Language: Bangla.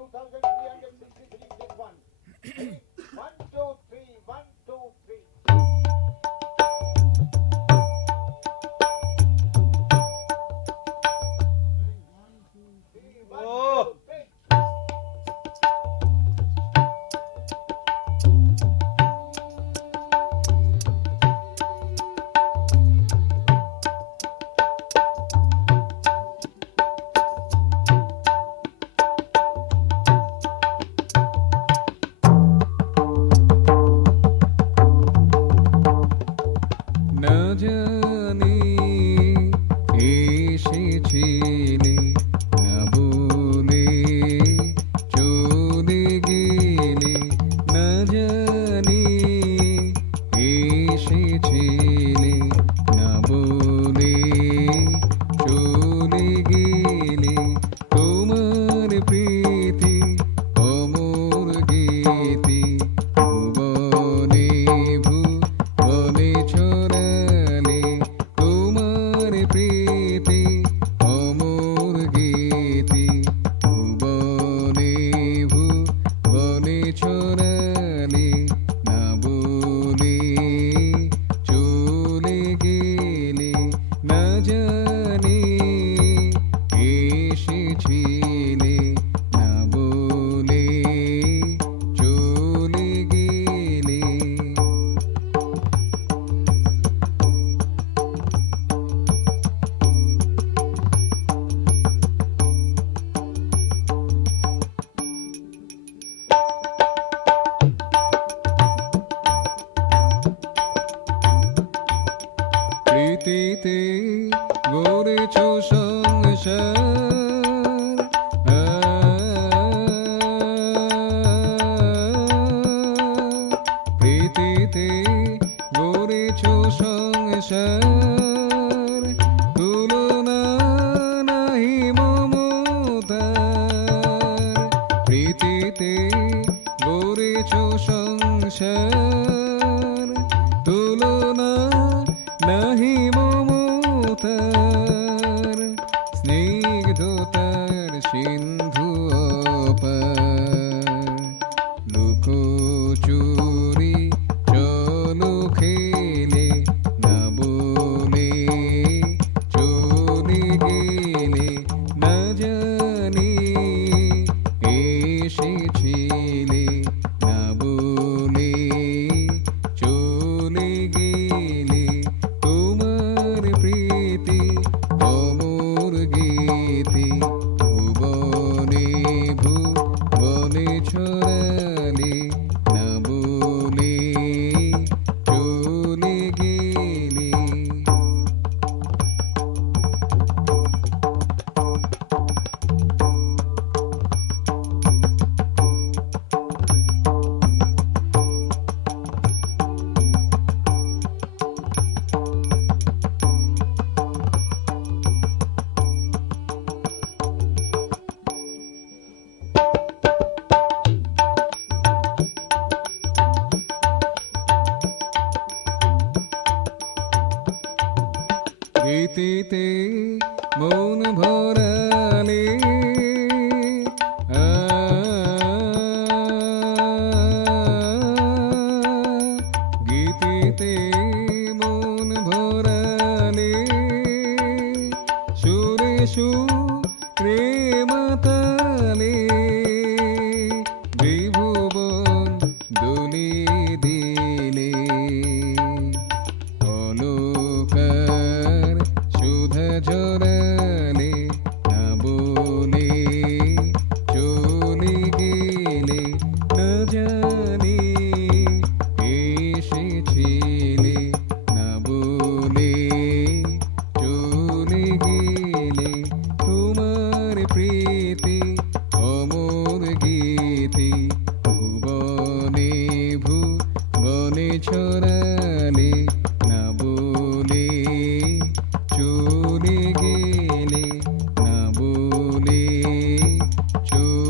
2363 take one. Ready? 1, 2, 3, 1, 2, 3. Oh. না জানি এসেছিলে না বলে চলে গেলে না জানি এসেছিলে না বলে চলে গেলে তোমার প্রীতি অমর গীতি ভুবনে ভুবনে ছড়ালে তোমার প্রীতি অমর গীতি ভুবনে ভুবনে ছড়ালে না বলে চলে গেলে না জানি এসেছিলে না বলে চলে গেলে প্রীতিতে গড়েছ সংসার প্রীতিতে গড়েছ সংসার তুলনা নাহি মমতার প্রীতিতে গড়েছ সংসার তুলনা নাহি মমতার স্নিগ্ধতার সিন্ধু অপার লুকোচুরি চলো খেলে না বলে চলে গেলে না জানি এসেছিলে না বলে চলে গেলে তোমার প্রীতি অমর গীতি ভুবনে ভুবনে ছড়ালে না বলে চলে গেলে গীতিতে মন ভরালে গীতিতে মন ভরালে সুরে সুরে মাতালে বিভুবন দুলিয়ে দিলে অলকার সুধা ঝরালে না বলে চলে গেলে না জানি এসেছিলে না বলে চলে গেলে তোমার প্রীতি অমর গীতি ভুবনে ভুবনে ছড়ালে না বলে চলে গেলে না বলে চলে